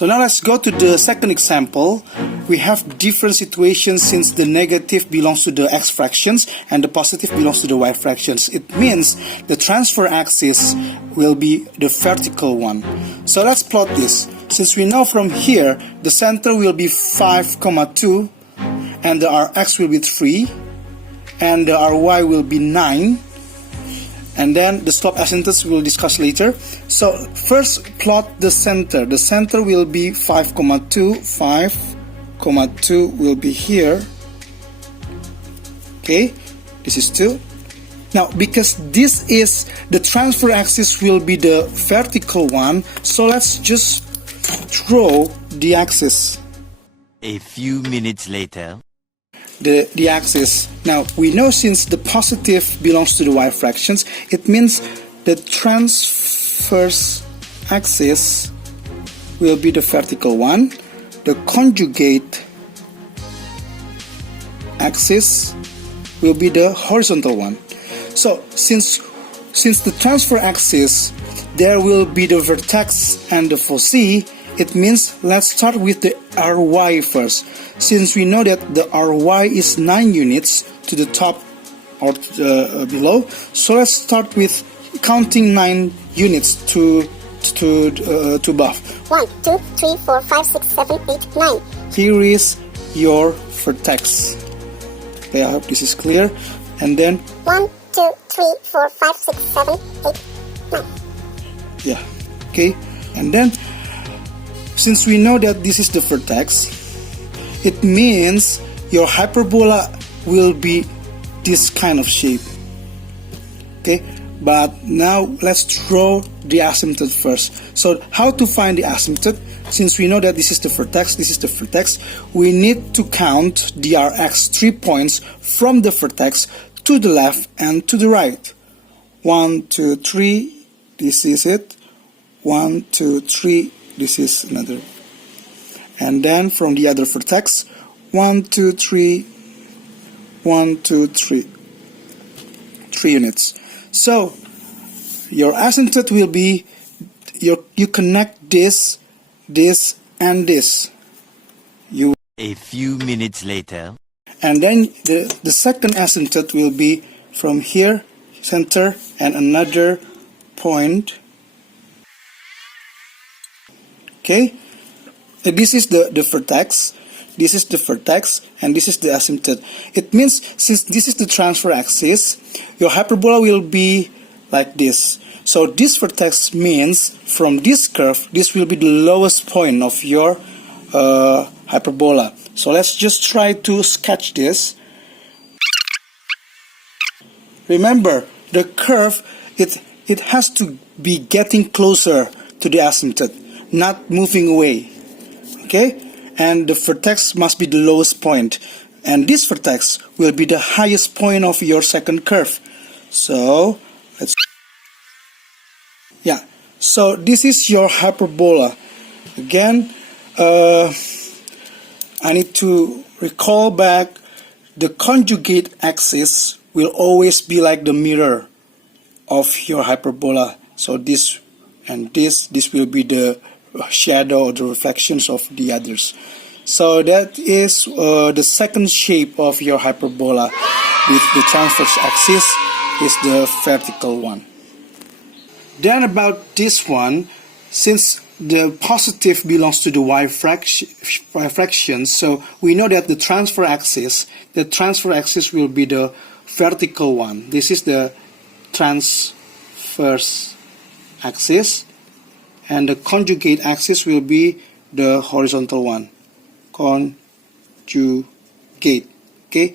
So now let's go to the second example. We have different situations since the negative belongs to the x fractions and the positive belongs to the y fractions. It means the transfer axis will be the vertical one. So let's plot this. Since we know from here the center will be 5,2 and the Rx will be 3 and the Ry will be 9. And then the slope asymptotes we'll discuss later. So first plot the center. The center will be 5,2. 5,2 will be here. Okay, this is 2. Now because this is the transfer axis will be the vertical one, so let's just draw the axis. A few minutes later. The axis. Now we know since the positive belongs to the y fractions, it means the transverse axis will be the vertical one, the conjugate axis will be the horizontal one. So since the transfer axis there will be the vertex and the foci, it means let's start with the Ry first. Since we know that the Ry is 9 units to the top or below, so let's start with counting 9 units to above. 1, 2, 3, 4, 5, 6, 7, 8, 9. Here is your vertex. Okay, I hope this is clear. And then 1, 2, 3, 4, 5, 6, 7, 8, 9. Yeah, okay. And then since we know that this is the vertex, it means your hyperbola will be this kind of shape. Okay, but now let's draw the asymptote first. So how to find the asymptote? Since we know that this is the vertex, we need to count the Rx 3 points from the vertex to the left and to the right. 1, 2, 3, this is it. 1, 2, 3, this is another. And then from the other vertex, 1, 2, 3, 1, 2, 3, 3 units. So your asymptote will be you connect this, and this. A few minutes later. And then the second asymptote will be from here, center, and another point. Okay, this is the vertex, this is the vertex, and this is the asymptote. It means since this is the transfer axis, your hyperbola will be like this. So this vertex means from this curve, this will be the lowest point of your hyperbola. So let's just try to sketch this. Remember, the curve, it has to be getting closer to the asymptote, not moving away. Okay, and the vertex must be the lowest point, and this vertex will be the highest point of your second curve. So let's, yeah, so this is your hyperbola. Again, I need to recall back, the conjugate axis will always be like the mirror of your hyperbola. So this and this will be the shadow or the reflections of the others. So that is the second shape of your hyperbola, with the transverse axis is the vertical one. Then about this one, since the positive belongs to the y fraction, so we know that the transfer axis will be the vertical one. This is the transverse axis, and the conjugate axis will be the horizontal one. Conjugate. Okay,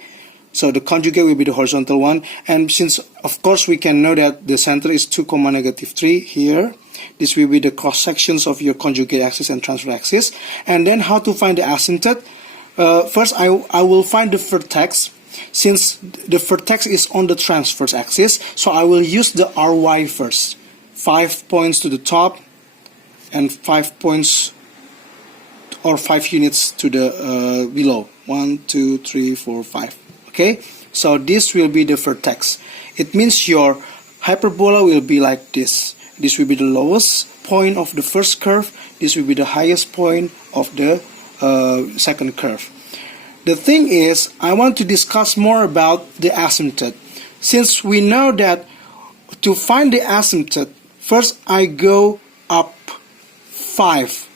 so the conjugate will be the horizontal one, and since of course we can know that the center is 2, -3 here, this will be the cross sections of your conjugate axis and transfer axis. And then how to find the asymptote? First I will find the vertex. Since the vertex is on the transverse axis, so I will use the Ry first. 5 points to the top and 5 points or 5 units to the below. 1, 2, 3, 4, 5. Okay, so this will be the vertex. It means your hyperbola will be like this, this will be the lowest point of the first curve, this will be the highest point of the second curve. The thing is, I want to discuss more about the asymptote. Since we know that to find the asymptote, first I go up 5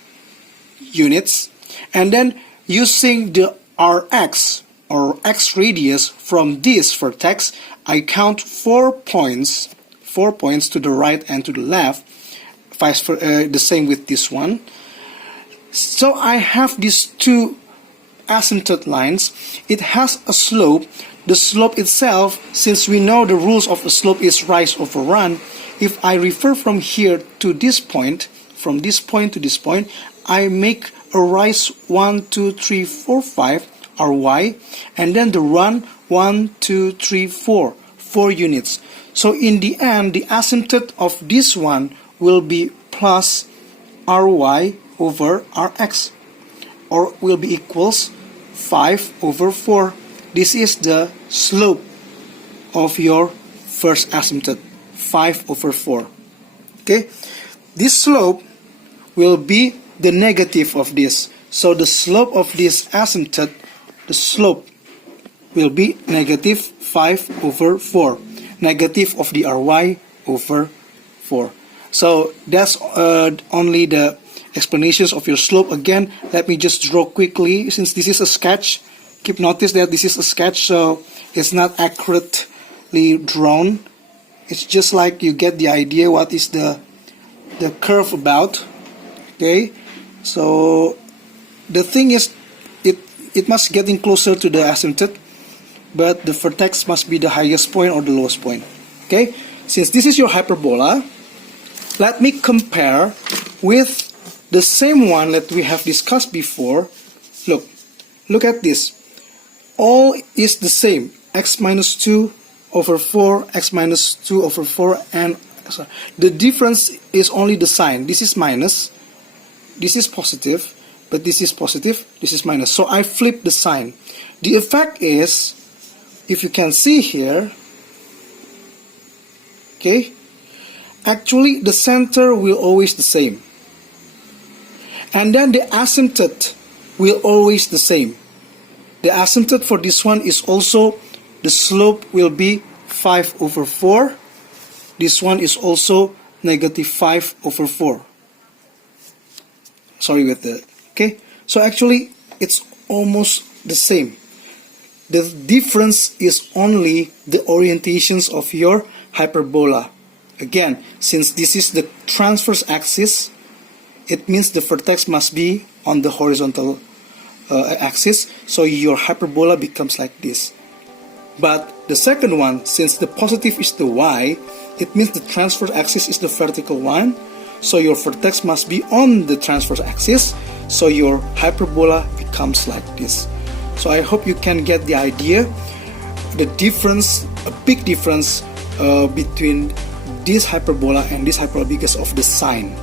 units, and then using the Rx or x radius from this vertex, I count 4 points to the right and to the left, the same with this one. So I have these two asymptote lines. It has a slope. The slope itself, since we know the rules of the slope is rise over run, if I refer from here to this point, from this point to this point, I make a rise 1, 2, 3, 4, 5 Ry, and then the run 1, 2, 3, 4 units. So in the end, the asymptote of this one will be plus Ry over Rx, or will be equals 5 over 4. This is the slope of your first asymptote, 5 over 4. Okay, this slope will be the negative of this. So the slope of this asymptote, the slope will be negative 5 over 4. Negative of the Ry over 4. So that's only the explanations of your slope. Again, let me just draw quickly, since this is a sketch. Keep notice that this is a sketch, so it's not accurately drawn. It's just like you get the idea what is the curve about. Okay, so the thing is, it must getting closer to the asymptote, but the vertex must be the highest point or the lowest point. Okay, since this is your hyperbola, let me compare with the same one that we have discussed before. Look at this. All is the same. X minus 2 over 4, x minus 2 over 4, and the difference is only the sign. This is minus, this is positive, but this is positive, this is minus. So I flip the sign. The effect is, if you can see here, okay, actually the center will always the same, and then the asymptote will always the same. The asymptote for this one is also, the slope will be 5 over 4. This one is also negative 5 over 4. Sorry with that. Okay, so actually it's almost the same. The difference is only the orientations of your hyperbola. Again, since this is the transverse axis, it means the vertex must be on the horizontal axis, so your hyperbola becomes like this. But the second one, since the positive is the y, it means the transverse axis is the vertical one, so your vertex must be on the transverse axis, so your hyperbola becomes like this. So I hope you can get the idea, the difference, a big difference between this hyperbola and this hyperbola because of the sign.